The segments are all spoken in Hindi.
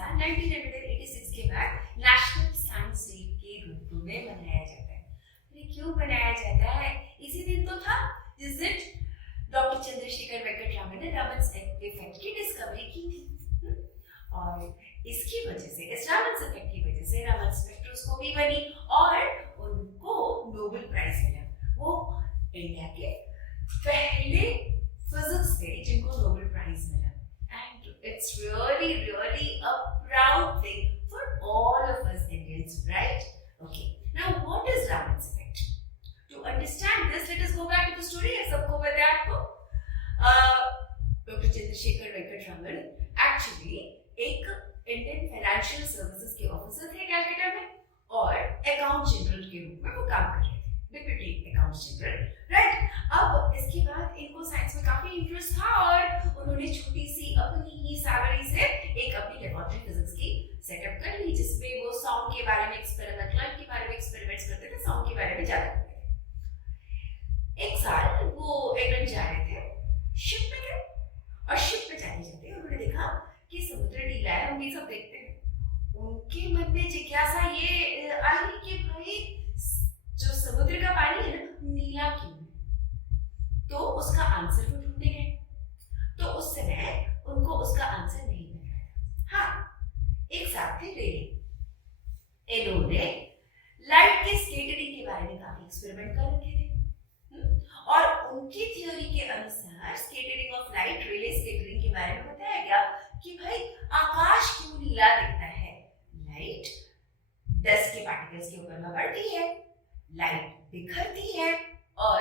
साल 1986 के बाद नेशनल साइंस डे के रूप में मनाया जाता है। ये क्यों मनाया जाता है? इसी दिन तो था जिस दिन डॉक्टर चंद्रशेखर वेंकट रामन ने रमन इफेक्ट की डिस्कवरी की थी। और इसकी वजह से, इस रमन इफेक्ट की वजह से रमन स्पेक्ट्रोस्कोपी बनी और उनको नोबेल प्राइज मिला। वो इंडिया के पहले फिजिक्स थे जिनको नोबेल प्राइज मिला। And it's really a proud thing for all of us Indians, right? Okay. Now, what is Raman's effect? To understand this, let us go back to the story. सबको पता है आपको? डॉक्टर चंद्रशेखर वेंकट रमन एक्चुअली एक इंडियन फाइनेंशियल सर्विसेज के ऑफिसर थे कैलकाटा में और अकाउंट जनरल के रूप में वो काम कर रहे थे, डिप्टी अकाउंट जनरल, राइट? अब इसके बाद इनको साइंस में काफी इंटरेस्ट था और उन्होंने छोटी सी अपनी ही सैलरी से एक अपनी लेबोरेटरी फिजिक्स की सेटअप कर ली, जिसमें वो साउंड के बारे में एक्सपेरिमेंट, लाइट के बारे में एक्सपेरिमेंट्स करते थे, साउंड के बारे में ज्यादा करते थे। एक साल वो इंग्लैंड जा रहे थे, शिप में थे और शिप में जाते जाते उन्होंने देखा कि समुद्र नीला है। हम ये सब देखते हैं, उनके मन में जिज्ञासा ये आई कि भाई जो समुद्र का पानी है ना, नीला क्यों है? तो उसका आंसर वो ढूंढने गए। तो उस समय उनको उसका आंसर नहीं मिल रहा था। हाँ, एक साथ थे रेले। इन्होंने लाइट के स्कैटरिंग के बारे में काफी एक्सपेरिमेंट कर रखे थे और उनकी थ्योरी के अनुसार scattering of light, Rayleigh scattering के बारे में बताया गया कि भाई आकाश क्यों नीला दिखता है? लाइट डस्ट के पार्टिकल्स के ऊपर में पड़ती है, लाइट बिखरती है और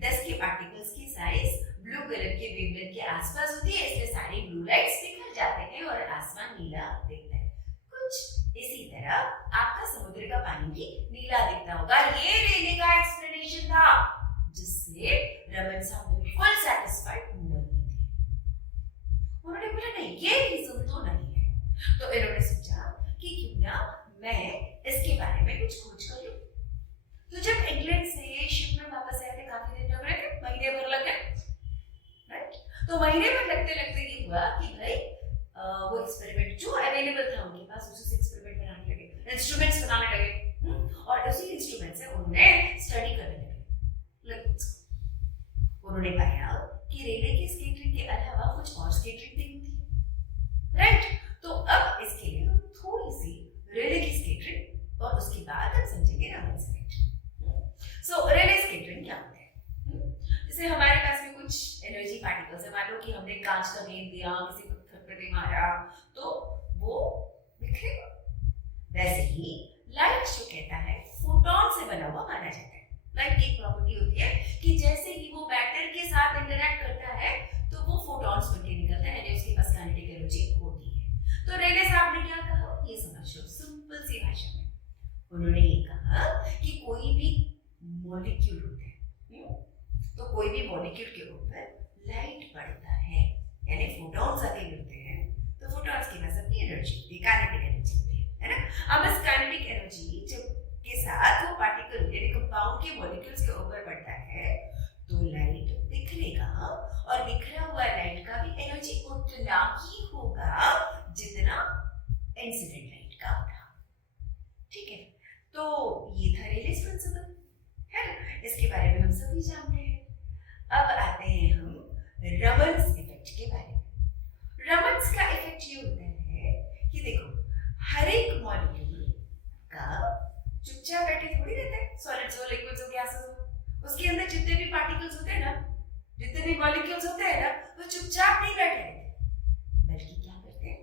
डस्ट के पार्टिकल्स की साइज ब्लू कलर के वेवलेंथ के आसपास होती है, इसलिए सारे ब्लू लाइट्स बिखर जाते हैं और आसमान नीला दिखता है। कुछ इसी तरह आपका समुद्र का पानी भी नीला दिखता होगा। ये रेले का एक्सप्लेनेशन था, जिससे रमन साहब बिल्कुल सेटिस्फाइड नहीं थे। उन्होंने बोला नहीं, ये रीजन तो नहीं है। तो इन्होंने सोचा कि क्यों ना मैं इसके बारे में कुछ खोज कर लूं। तो जब इंग्लैंड से शिप में वापस आए थे, काफी दिन लग रहे थे, महीने भर लग गए, राइट? तो महीने भर लगते लगते ये हुआ कि भाई वो एक्सपेरिमेंट जो अवेलेबल था उनके पास, उसी से एक्सपेरिमेंट बनाने लगे, इंस्ट्रूमेंट्स बनाने लगे और उसी इंस्ट्रूमेंट से उन्होंने स्टडी करने लगे। उन्होंने पाया कि रेले की स्कैटरिंग के अलावा कुछ और स्कैटरिंग भी होती है, राइट? तो अब इसके लिए हम थोड़ी सी रेले की स्कैटरिंग और उसके बाद हम समझेंगे रमन इफेक्ट। सो रेले स्कैटरिंग क्या होता है? जैसे हमारे पास में कुछ एनर्जी पार्टिकल्स है, मान लो कि हमने कांच का गेंद दिया, किसी को थप्पड़ मारा, तो वो बिखरेगा। वैसे ही लाइट जो कहता है फोटॉन से बना हुआ माना जाता है। लाइट की एक प्रॉपर्टी होती है कि जैसे ही वो मैटर के साथ इंटरैक्ट करता है तो वो फोटॉन्स बन के निकलता है, यानी उसके पास काइनेटिक एनर्जी होती है। तो रेले साहब ने क्या कहा, ये समझ लो सिंपल सी भाषा में। उन्होंने ये कहा कि कोई भी मॉलिक्यूल होता है, तो कोई भी मॉलिक्यूल के ऊपर लाइट पड़ता है, यानी फोटॉन्स आके गिरते हैं, तो फोटॉन्स के पास अपनी एनर्जी होती है, काइनेटिक एनर्जी होती है ना? अब इस काइनेटिक एनर्जी जब के साथ वो पार्टिकल यानी कंपाउंड के मॉलिक्यूल्स के ऊपर पड़ता है तो लाइट बिखरेगा और बिखरा हुआ लाइट का भी एनर्जी उतना ही होगा जितना इंसिडेंट लाइट का था। ठीक है, तो ये था रेलेस प्रिंसिपल, है ना? इसके बारे में हम सभी जानते हैं। अब आते हैं हम रमन्स इफेक्ट के बारे में। रमन्स का इफेक्ट ये होता है कि देखो, हर एक मॉलिक्यूल का चुपचाप बैठे थोड़ी रहता है, सॉलिड्स हो, लिक्विड्स हो, गैसेस हो, उसके अंदर जितने भी पार्टिकल्स होते हैं ना, जितने भी मॉलिक्यूल्स होते हैं ना, वो चुपचाप नहीं बैठे रहते, बल्कि क्या करते हैं,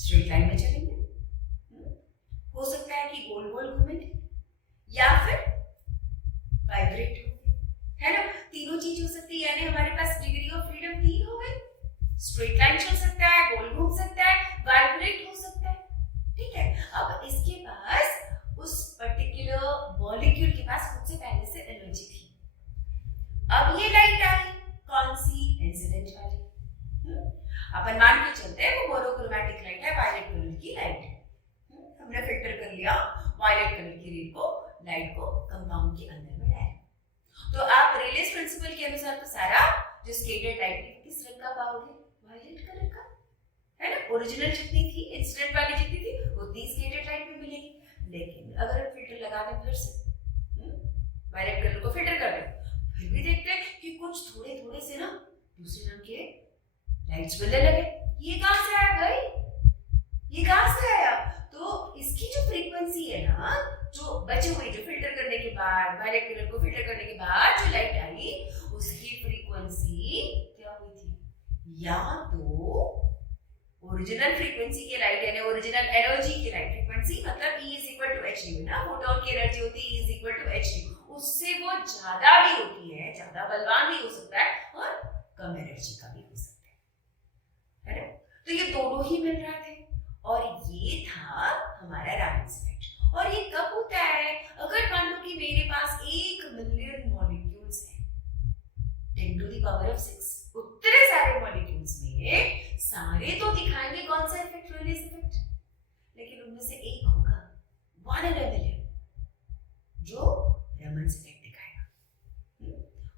स्ट्रेट लाइन में चलेंगे, हो सकता है कि गोल गोल घूमेंगे या फिर वाइब्रेट होंगे, है ना? तीनों चीज हो सकती है, यानी हमारे पास डिग्री ऑफ फ्रीडम 3 हो गई। स्ट्रेट लाइन चल सकता है, गोल घूम सकता है, वाइब्रेट हो सकता है। ठीक है, अब इसके पास उस पर्टिकुलर मॉलिक्यूल के पास खुद से पहले से एनर्जी थी। अब ये लाइट आई, कौन सी? इंसिडेंट वाली। अपन मान के चलते हैं वो मोनोक्रोमैटिक लाइट है, वायलेट कलर की लाइट है। हमने फिल्टर कर लिया वायलेट कलर की रे को, लाइट को कंपाउंड के अंदर में डाला। तो आप रेलेस प्रिंसिपल के अनुसार तो सारा जो स्कैटर्ड लाइट है किस रंग का पाओगे? वायलेट कलर का, है ना, ओरिजिनल जितनी थी, इंसिडेंट वाली जितनी थी, उतनी स्केटर्ड लाइट में मिलेगी। लेकिन अगर हम फिल्टर लगा दें फिर से, वायलेट कलर को फिल्टर कर दें, फिर भी देखते हैं कि कुछ थोड़े थोड़े से ना दूसरे रंग के लाइट्स मिलने लगे। ये कहां से आया भाई, ये कहां से आया? तो इसकी जो फ्रीक्वेंसी है ना, जो बचे हुए, जो फिल्टर करने के बाद, वायलेट कलर को फिल्टर करने के बाद जो लाइट आई, उसकी फ्रीक्वेंसी क्या हुई थी? या तो ओरिजिनल फ्रीक्वेंसी की लाइट यानी ओरिजिनल एनर्जी की लाइट फ्रीक्वेंसी, मतलब E is equal to h nu ना, फोटॉन की एनर्जी होती है E is equal to h nu, उससे वो ज्यादा भी होती है, ज्यादा बलवान भी हो सकता है और कम एनर्जी का भी हो सकता है ना। तो ये दोनों ही मिल रहे थे और ये था हमारा रामन्स इफेक्ट। और ये कब होता है? अगर मान लो कि मेरे पास 1 मिलियन मॉलिक्यूल्स हैं, 10 to the power of 6, उतने सारे मॉलिक्यूल्स में सारे तो दिखाएंगे कौन सा इफेक्ट, रेनिस इफेक्ट, लेकिन उनमें से एक होगा 1 in a million जो रामन्स इफेक्ट दिखाएगा।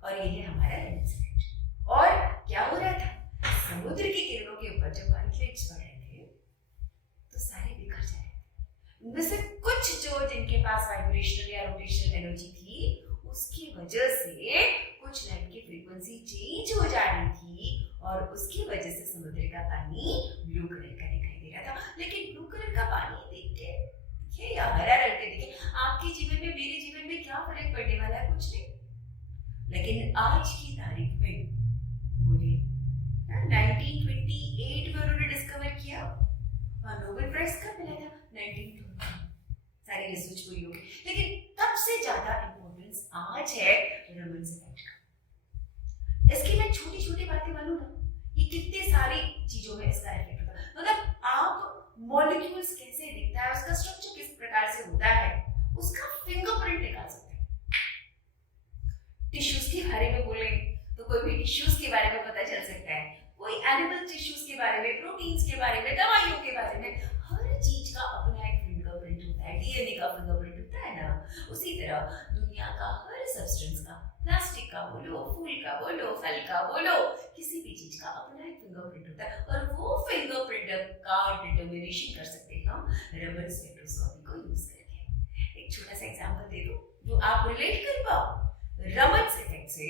और ये है हमारा रामन्स इफेक्ट। और क्या हो रहा था? समुद्र की किरणों के ऊपर जब वाइटलेट्स पड़ रहे थे तो सारे बिखर जा रहे थे। उनमें से कुछ जो जिनके पास वाइब्रेशनल या रोटेशनल एनर्जी थी, उसकी वजह से कुछ लाइट की फ्रीक्वेंसी चेंज हो जा रही थी और उसकी वजह से समुद्र का पानी ब्लू कलर का दिखाई दे रहा था। लेकिन ब्लू कलर का पानी देखिए या हरा रंग के देखिए, आपके जीवन में, मेरे जीवन में क्या फर्क पड़ने वाला है? कुछ नहीं। लेकिन आज की तारीख में बोलिए, 1928 में उन्होंने डिस्कवर किया और नोबेल प्राइज कब मिला था? 1920। सारी रिसर्च पूरी हो गई, लेकिन तब से ज्यादा इंपॉर्टेंस आज है रामन्स इफेक्ट का। इसकी मैं छोटी छोटी बातें मानूं ना, ये कितनी सारी चीजों में इसका इफेक्ट होता है। मतलब आप मॉलिक्यूल्स कैसे दिखता है, उसका स्ट्रक्चर किस प्रकार से होता है, उसका फिंगरप्रिंट निकाल सकते हैं। टिश्यूज के बारे में बोले तो कोई भी टिश्यूज के बारे में पता चल सकता है, कोई एनिमल टिश्यूज के बारे में, प्रोटीन्स के बारे में, दवाइयों के बारे में, हर चीज का अपना एक फिंगरप्रिंट होता है। डीएनए का फिंगरप्रिंट होता है ना, उसी तरह दुनिया का हर सब्सटेंस का, प्लास्टिक का बोलो, फूल का बोलो, फल का बोलो, किसी भी चीज का अपना एक फिंगरप्रिंट होता है और वो फिंगरप्रिंट का डिटरमिनेशन कर सकते हैं हम रामन्स स्पेक्ट्रोस्कोपी को यूज करके। एक छोटा सा एग्जांपल दे दूं जो आप रिलेट कर पाओ रामन्स इफेक्ट से।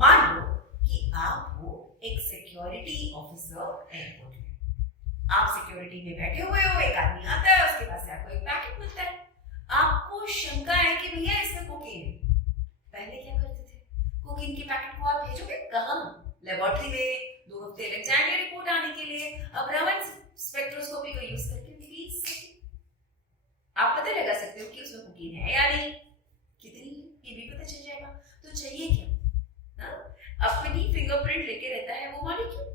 मान लो कि आप हो एक सिक्योरिटी ऑफिसर एयरपोर्ट में, आप सिक्योरिटी में बैठे हुए हो, एक आदमी आता है, उसके पास से आपको एक पैकेट मिलता है, आपको शंका है कि भैया इसमें कोकीन है। पहले क्या करते थे? कोकीन के पैकेट को आप भेजोगे कहां? लेबोरेटरी में 2 हफ्ते लग जाएंगे रिपोर्ट आने के लिए। अब रामन्स स्पेक्ट्रोस्कोपी को यूज करके 20 सेकंड आप पता लगा सकते हो कि उसमें कोकीन है या नहीं, कितनी ये भी पता चल जाएगा। तो चाहिए क्या? अपनी फिंगरप्रिंट लेके रहता है वो मॉलिक्यूल।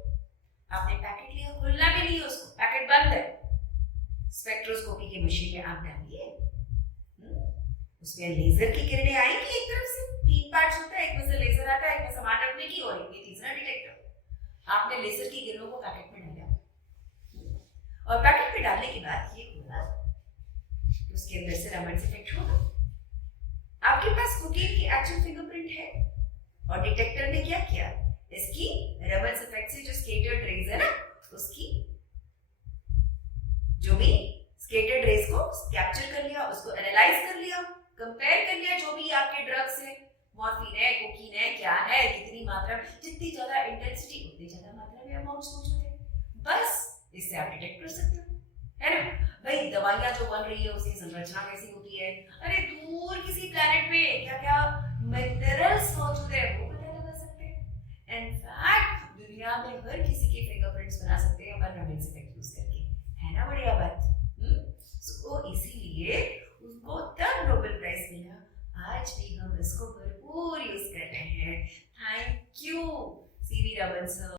आपने पैकेट लिया, खोलना भी नहीं है उसको, पैकेट बंद है, स्पेक्ट्रोस्कोपी की मशीन में आप डालिए, उसमें लेजर की किरणें आएंगी। एक तरफ से 3 पार्ट्स होता है, एक में से लेजर आता है, एक में सामान रखने की और एक में तीसरा डिटेक्टर। आपने लेजर की किरणों को पैकेट में डाला और पैकेट में डालने के बाद ये खोला तो उसके अंदर से रामन्स इफेक्ट होगा। आपके पास कोकीन की एक्चुअल फिंगरप्रिंट है और डिटेक्टर ने क्या किया? इसकी रामन्स इफेक्ट से जो स्कैटर्ड रेज है ना, उसकी जो भी स्कैटर्ड रेज को कैप्चर कर लिया, उसको एनालाइज कर लिया, कंपेयर कर लिया, जो भी आपके ड्रग्स है, मॉर्फिन है, कोकीन है, क्या है, कितनी मात्रा में, जितनी ज्यादा इंटेंसिटी उतनी ज्यादा मात्रा में अमाउंट्स मौजूद है। बस इससे आप डिटेक्ट कर सकते हो, है ना। भाई दवाइयां जो बन रही है उसकी संरचना कैसी होती है, अरे दूर किसी प्लैनेट में क्या क्या मिनरल्स मौजूद है वो पता लगा सकते हैं। इनफैक्ट दुनिया में हर किसी के फिंगरप्रिंट्स बना सकते हैं अपन रामन्स इफेक्ट यूज करके, है ना बढ़िया बात। सो इसीलिए उसको तब नोबेल प्राइज मिला, आज भी हम इसको भरपूर यूज कर रहे हैं। Thank you CV Raman sir.